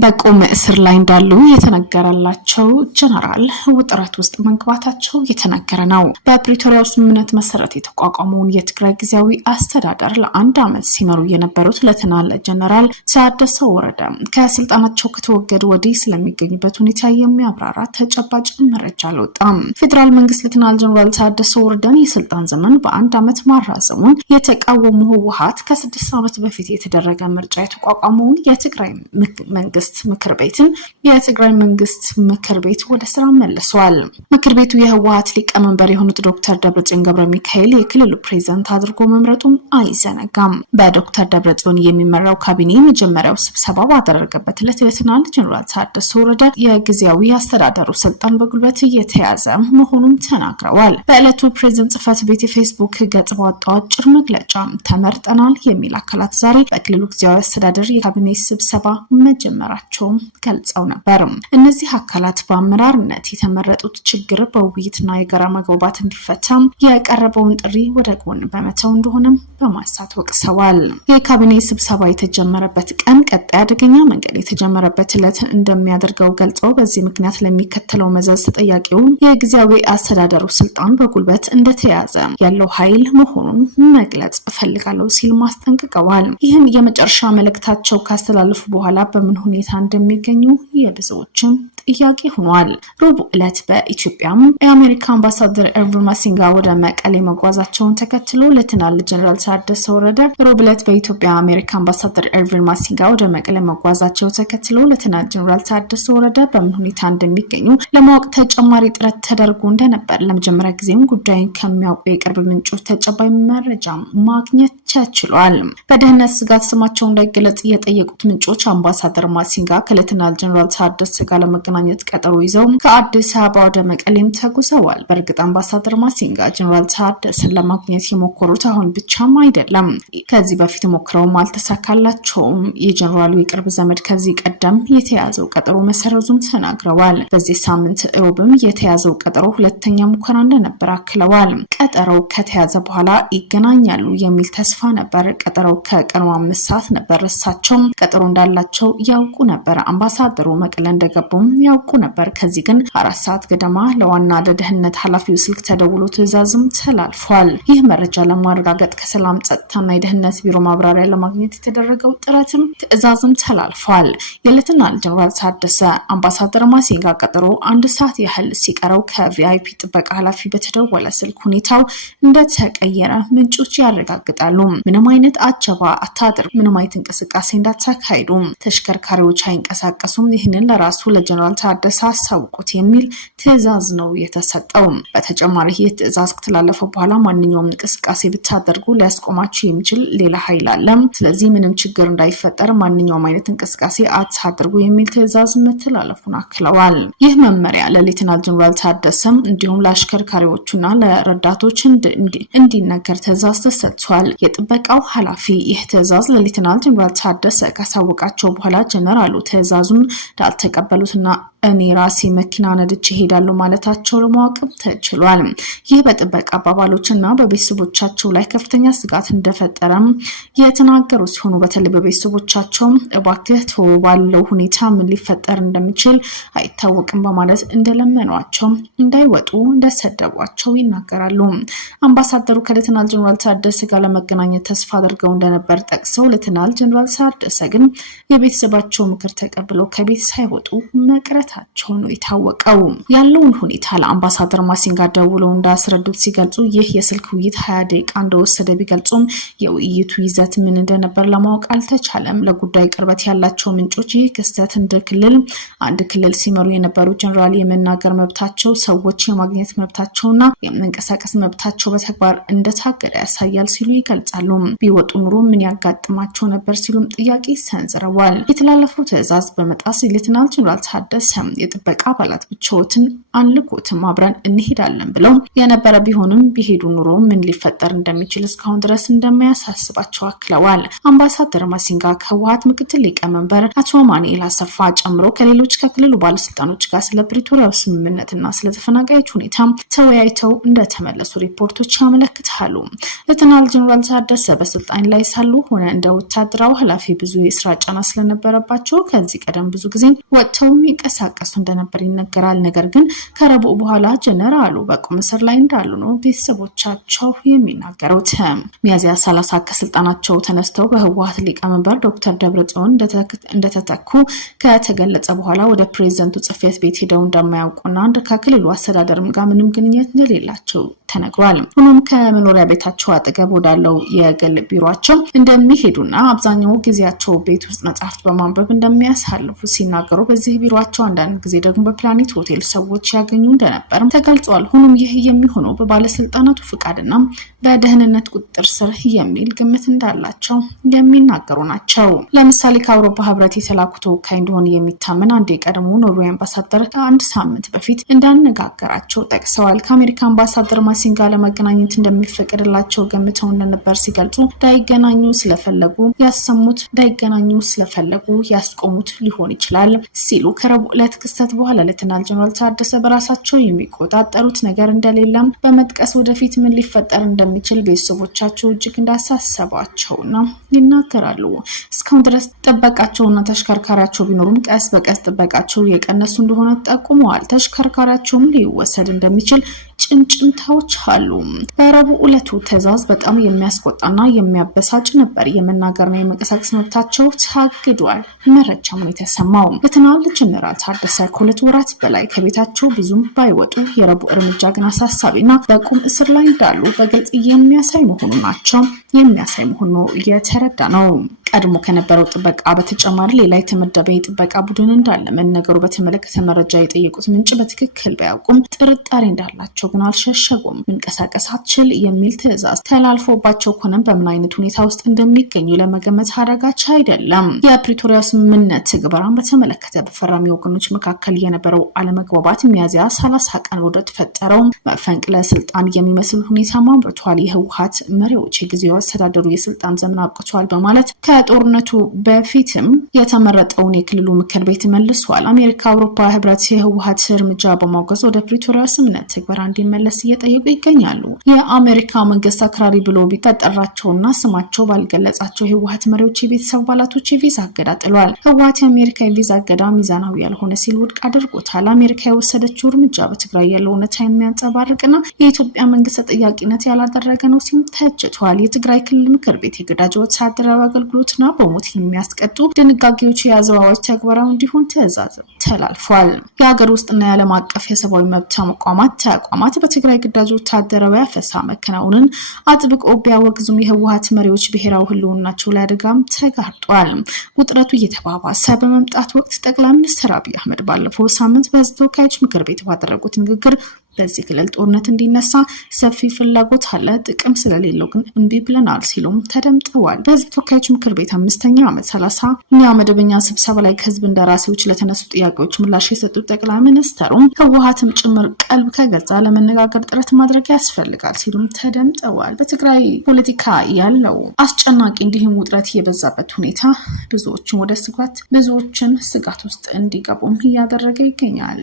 በቁም እስር ላይ እንዳሉ የተነገረላቸው ጀነራል ውጥረት ውስጥ መግባታቸው የተነገረ ነው። በፕሪቶሪያው ስምምነት መሰረት የተቋቋመውን የትግራይ ጊዜያዊ አስተዳደር ለአንድ ዓመት ሲመሩ የነበሩት ሌተናል ጀነራል ታደሰ ወረደ ከስልጣናቸው ከተወገዱ ወዲህ ስለሚገኙበት ሁኔታ የሚያብራራ ተጨባጭ መረጃ አልወጣም። ፌደራል መንግስት ሌተናል ጀነራል ታደሰ ወረደን የስልጣን ዘመን በአንድ ዓመት ማራዘሙን የተቃወሙ ህወሓት ከ6 ዓመት በፊት የተደረገ ምርጫ የተቋቋመውን የትግራይ መንግስት ምክር ቤትን የትግራይ መንግስት ምክር ቤት ወደ ስራ መልሷል። ምክር ቤቱ የህወሓት ሊቀመንበር የሆኑት ዶክተር ደብረጽዮን ገብረሚካኤል የክልሉ ፕሬዝዳንት አድርጎ መምረጡም አይዘነጋም። በዶክተር ደብረጽዮን የሚመራው ካቢኔ መጀመሪያው ስብሰባ ባደረገበት ዕለት ሌተናል ጀነራል ታደሰ ወረደ የጊዜያዊ አስተዳደሩ ስልጣን በጉልበት እየተያዘ መሆኑን ተናግረዋል። በዕለቱ ፕሬዝዳንት ጽህፈት ቤት የፌስቡክ ገጽ ባወጣው አጭር መግለጫ ተመርጠናል የሚል አካላት ዛሬ በክልሉ ጊዜያዊ አስተዳደር የካቢኔ ስብሰባ መጀመራቸው ገልጸው ነበር። እነዚህ አካላት በአመራርነት የተመረጡት ችግር በውይይትና የጋራ መግባባት እንዲፈታ የቀረበውን ጥሪ ወደ ጎን በመተው እንደሆነም በማሳት ወቅሰዋል። የካቢኔ ስብሰባ የተጀመረበት ቀን ቀጣይ አደገኛ መንገድ የተጀመረበት ዕለት እንደሚያደርገው ገልጸው በዚህ ምክንያት ለሚከተለው መዘዝ ተጠያቂው የጊዜያዊ አስተዳደሩ ስልጣን በጉልበት እንደተያዘ ያለው ኃይል መሆኑን መግለጽ እፈልጋለሁ ሲል ማስጠንቅቀዋል። ይህን የመጨረሻ መልእክታቸው ካስተላለፉ በኋላ በምን ሁኔታ እንደሚገኙ የብዙዎችም ጥያቄ ሆኗል። ረቡዕ ዕለት በኢትዮጵያ የአሜሪካ አምባሳደር ኤርቪን ማሲንጋ ወደ መቀሌ መጓዛቸውን ተከትሎ ሌተናል ጀነራል ታደሰ ወረደ ረቡዕ ዕለት በኢትዮጵያ አሜሪካ አምባሳደር ኤርቪን ማሲንጋ ወደ መቀሌ መጓዛቸው ተከትሎ ሌተናል ጀነራል ታደሰ ወረደ በምን ሁኔታ እንደሚገኙ ለማወቅ ተጨማሪ ጥረት ተደርጎ እንደነበር ለመጀመሪያ ጊዜም ጉዳዩን ከሚያውቁ የቅርብ ምንጮች ተጨባጭ መረጃ ማግኘት ተችሏል። በደህንነት ስጋት ስማቸው እንዳይገለጽ የጠየቁት ምንጮች አምባሳደር ማሲንጋ ከሌተናል ጀነራል ታደሰ ጋር ለመገናኘት ቀጠሮ ይዘው ከአዲስ አበባ ወደ መቀሌም ተጉዘዋል። በእርግጥ አምባሳደር ማሲንጋ ጀነራል ታደሰን ለማግኘት የሞከሩት አሁን ብቻም አይደለም፣ ከዚህ በፊት ሞክረውም አልተሳካላቸውም። የጀነራሉ የቅርብ ዘመድ ከዚህ ቀደም የተያዘው ቀጠሮ መሰረዙም ተናግረዋል። በዚህ ሳምንት ሮብም የተያዘው ቀጠሮ ሁለተኛ ሙከራ እንደነበር አክለዋል። ቀጠሮው ከተያዘ በኋላ ይገናኛሉ የሚል ተስፋ ነበር። ቀጠሮው ከቀኑ 5 ሰዓት ነበር። እሳቸውም ቀጠሮ እንዳላቸው ያውቁ ነበር። አምባሳደሩ መቀሌ እንደገቡም ያውቁ ነበር። ከዚህ ግን 4 ሰዓት ገደማ ለዋና ለደህንነት ኃላፊው ስልክ ተደውሎ ትዕዛዝም ተላልፏል። ይህ መረጃ ለማረጋገጥ ከሰላም ጸጥታና የደህንነት ቢሮ ማብራሪያ ለማግኘት የተደረገው ጥረትም ትዕዛዝም ተላልፏል። የሌተናል ጀነራል ታደሰ አምባሳደር ማሲንጋ ቀጠሮ 1 ሰዓት ያህል ሲቀረው ከቪአይፒ ጥበቃ ኃላፊ በተደወለ ስልክ ሁኔታው እንደተቀየረ ምንጮች ያረጋግጣሉ። ምንም አይነት አጀባ አታድርጉ፣ ምንም አይነት እንቅስቃሴ እንዳታካሂዱ፣ ተሽከርካሪዎች አይንቀሳቀሱም፣ ይህንን ለራሱ ለጀነራል ታደሰ አሳውቁት የሚል ትዕዛዝ ነው የተሰጠው። በተጨማሪ ይህ ትዕዛዝ ከተላለፈ በኋላ ማንኛውም እንቅስቃሴ ብታደርጉ ሊያስቆማችሁ የሚችል ሌላ ኃይል አለ፣ ስለዚህ ምንም ችግር እንዳይፈጠር ማንኛውም አይነት እንቅስቃሴ አታድርጉ የሚል ትዕዛዝ መተላለፉን አክለዋል። ይህ መመሪያ ለሌተናል ጀነራል ታደሰ እንዲሁም ለአሽከርካሪዎቹና ለረዳቶች እንዲነገር ትዕዛዝ ተሰጥቷል። የጥበቃው ኃላፊ ይህ ትዕዛዝ ለሌተናል ጀነራል ታደሰ ካሳወቃቸው በኋላ ጀነራሉ ትዕዛዙን እንዳልተቀበሉትና እኔ ራሴ መኪና ነድቼ ሄዳለሁ ማለታቸው ለማወቅ ተችሏል። ይህ በጥበቃ አባባሎችና በቤተሰቦቻቸው ላይ ከፍተኛ ስጋት እንደፈጠረም የተናገሩ ሲሆኑ በተለይ በቤተሰቦቻቸው እባክህ ተው ባለው ሁኔታ ምን ሊፈጠር እንደሚችል አይታወቅም በማለት እንደለመኗቸው እንዳይወጡ እንደሰደቧቸው ይናገራሉ። አምባሳደሩ ከሌተናል ጀነራል ታደሰ ጋር ለመገናኘት ተስፋ አድርገው እንደነበር ጠቅሰው ሌተናል ጀነራል ታደሰ ግን የቤተሰባቸው ምክር ተቀብለው ከቤት ሳይወጡ መቅረት ታቸው ነው የታወቀው። ያለውን ሁኔታ ለአምባሳደር ማሲንጋ ደውለው እንዳስረዱት ሲገልጹ ይህ የስልክ ውይይት 20 ደቂቃ እንደወሰደ ቢገልጹም የውይይቱ ይዘት ምን እንደነበር ለማወቅ አልተቻለም። ለጉዳዩ ቅርበት ያላቸው ምንጮች ይህ ክስተት አንድ ክልል ሲመሩ የነበሩ ጀነራል የመናገር መብታቸው፣ ሰዎች የማግኘት መብታቸውና የመንቀሳቀስ መብታቸው በተግባር እንደታገደ ያሳያል ሲሉ ይገልጻሉ። ቢወጡ ኑሮ ምን ያጋጥማቸው ነበር ሲሉም ጥያቄ ሰንዝረዋል። የተላለፈው ትዕዛዝ በመጣስ ሌተናል ጀነራል ታደሰ የጥበቃ አባላት ብቻዎትን አንልኮትም አብረን እንሄዳለን ብለው የነበረ ቢሆንም ቢሄዱ ኑሮ ምን ሊፈጠር እንደሚችል እስካሁን ድረስ እንደማያሳስባቸው አክለዋል። አምባሳደር ማሲንጋ ከህወሓት ምክትል ሊቀመንበር አቶ ማንኤል አሰፋ ጨምሮ ከሌሎች ከክልሉ ባለስልጣኖች ጋር ስለ ፕሪቶሪያው ስምምነትና ስለ ተፈናቃዮች ሁኔታ ተወያይተው እንደተመለሱ ሪፖርቶች ያመለክታሉ። ሌተናል ጀነራል ታደሰ በስልጣን ላይ ሳሉ ሆነ እንደ ወታደራዊ ኃላፊ ብዙ የስራ ጫና ስለነበረባቸው ከዚህ ቀደም ብዙ ጊዜ ወጥተው የሚንቀሳቀሱ እንደነበር ይነገራል። ነገር ግን ከረቡዕ በኋላ ጀነራሉ በቁም እስር ላይ እንዳሉ ነው ቤተሰቦቻቸው የሚናገሩት። ሚያዝያ 30 ከስልጣናቸው ተነስተው በህወሓት ሊቀመንበር ዶክተር ደብረጽዮን እንደተተኩ ከተገለጸ በኋላ ወደ ፕሬዝዳንቱ ጽሕፈት ቤት ሄደው እንደማያውቁና ከክልሉ አስተዳደርም ጋር ምንም ግንኙነት እንደሌላቸው ተነግሯል። ሆኖም ከመኖሪያ ቤታቸው አጠገብ ወዳለው የግል ቢሮአቸው እንደሚሄዱና አብዛኛው ጊዜያቸው ቤት ውስጥ መጽሐፍት በማንበብ እንደሚያሳልፉ ሲናገሩ በዚህ ቢሮአቸው አንዳንድ ጊዜ ደግሞ በፕላኔት ሆቴል ሰዎች ያገኙ እንደነበር ተገልጿል። ሆኖም ይህ የሚሆነው በባለስልጣናቱ ፍቃድና በደህንነት ቁጥጥር ስር የሚል ግምት እንዳላቸው የሚናገሩ ናቸው። ለምሳሌ ከአውሮፓ ህብረት የተላኩ ተወካይ እንደሆነ የሚታመን አንድ የቀድሞ ኖርዌይ አምባሳደር ከአንድ ሳምንት በፊት እንዳነጋገራቸው ጠቅሰዋል። ከአሜሪካ አምባሳደር ማሲንጋ ለመገናኘት እንደሚፈቀድላቸው ገምተው እንደነበር ሲገልጹ እንዳይገናኙ ስለፈለጉ ያስቆሙት ሊሆን ይችላል ሲሉ ከረቡዕ ዕለት ክስተት በኋላ ሌተናል ጀነራል ታደሰ በራሳቸው የሚቆጣጠሩት ነገር እንደሌለም በመጥቀስ ወደፊት ምን ሊፈጠር እንደሚችል ቤተሰቦቻቸው እጅግ እንዳሳሰባቸውና ይናገራሉ። እስካሁን ድረስ ጥበቃቸውና ተሽከርካሪያቸው ቢኖሩም ቀስ በቀስ ጥበቃቸው የቀነሱ እንደሆነ ጠቁመዋል። ተሽከርካሪያቸውም ሊወሰድ እንደሚችል ጭምጭምታዎች አሉ። በረቡዕ ዕለቱ ትዕዛዝ በጣም የሚያስቆጣና የሚያበሳጭ ነበር። የመናገርና የመንቀሳቀስ መብታቸው ታግዷል። መረጃም ነው የተሰማው። ሌተናል ጀነራል ታደሰ ከሁለት ወራት በላይ ከቤታቸው ብዙም ባይወጡ የረቡዕ እርምጃ ግን አሳሳቢና በቁም እስር ላይ እንዳሉ በግልጽ የሚያሳይ መሆኑ እየተረዳ ነው። ቀድሞ ከነበረው ጥበቃ በተጨማሪ ሌላ የተመደበ የጥበቃ ቡድን እንዳለ መነገሩ በተመለከተ መረጃ የጠየቁት ምንጭ በትክክል ባያውቁም ጥርጣሬ እንዳላቸው ግን አልሸሸጉም። መንቀሳቀስ አትችል የሚል ትዕዛዝ ተላልፎባቸው ከሆነም በምን አይነት ሁኔታ ውስጥ እንደሚገኙ ለመገመት አዳጋች አይደለም። የፕሪቶሪያ ስምምነት ትግበራን በተመለከተ በፈራሚ ወገኖች መካከል የነበረው አለመግባባት ሚያዝያ 30 ቀን ወደ ተፈጠረው መፈንቅለ ስልጣን የሚመስል ሁኔታ ማምርቷል። የህወሓት መሪዎች የጊዜው አስተዳደሩ የስልጣን ዘመን አብቅቷል በማለት ከጦርነቱ በፊትም የተመረጠውን የክልሉ ምክር ቤት መልሷል። አሜሪካ፣ አውሮፓ ህብረት የህወሓት እርምጃ በማውገዝ ወደ ፕሪቶሪያ ስምምነት ትግበራ እንዲመለስ እየጠየቁ ይገኛሉ። የአሜሪካ መንግስት አክራሪ ብሎ ቢጠራቸውና ስማቸው ባልገለጻቸው የህወሓት መሪዎች የቤተሰብ አባላቶች የቪዛ እገዳ ጥሏል። ህወሓት የአሜሪካ የቪዛ እገዳ ሚዛናዊ ያልሆነ ሲል ውድቅ አድርጎታል። አሜሪካ የወሰደችው እርምጃ በትግራይ ያለው እውነታ የሚያንጸባርቅና የኢትዮጵያ መንግስት ተጠያቂነት ያላደረገ ነው ሲል ተችቷል። የትግራይ ክልል ምክር ቤት የግዳጅ ወታደራዊ አገልግሎትና በሞት የሚያስቀጡ ድንጋጌዎች የያዘው አዋጅ ተግባራዊ እንዲሆን ትዕዛዝ ተላልፏል። የሀገር ውስጥና የዓለም አቀፍ የሰብአዊ መብት ተቋማት በትግራይ ግዳጅ ወታደራዊ አፈሳ መከናወንን አጥብቆ ቢያወግዙም የህወሓት መሪዎች ብሔራዊ ህልውናቸው ላይ አደጋም ተጋርጧል። ውጥረቱ እየተባባሰ በመምጣት ወቅት ጠቅላይ ሚኒስትር አብይ አህመድ ባለፈው ሳምንት በህዝብ ተወካዮች ምክር ቤት ባደረጉት ንግግር በዚህ ክልል ጦርነት እንዲነሳ ሰፊ ፍላጎት አለ፣ ጥቅም ስለሌለው ግን እምቢ ብለናል ሲሉም ተደምጠዋል። በህዝብ ተወካዮች ምክር ቤት 5ኛ ዓመት 30ኛ መደበኛ ስብሰባ ላይ ከህዝብ እንደራሴዎች ለተነሱ ጥያቄዎች ምላሽ የሰጡት ጠቅላይ ሚኒስትሩ ህወሓትም ጭምር ቀልብ ከገዛ ለመነጋገር ጥረት ማድረግ ያስፈልጋል ሲሉም ተደምጠዋል። በትግራይ ፖለቲካ ያለው አስጨናቂ እንዲሁም ውጥረት የበዛበት ሁኔታ ብዙዎችን ስጋት ውስጥ እንዲገቡም እያደረገ ይገኛል።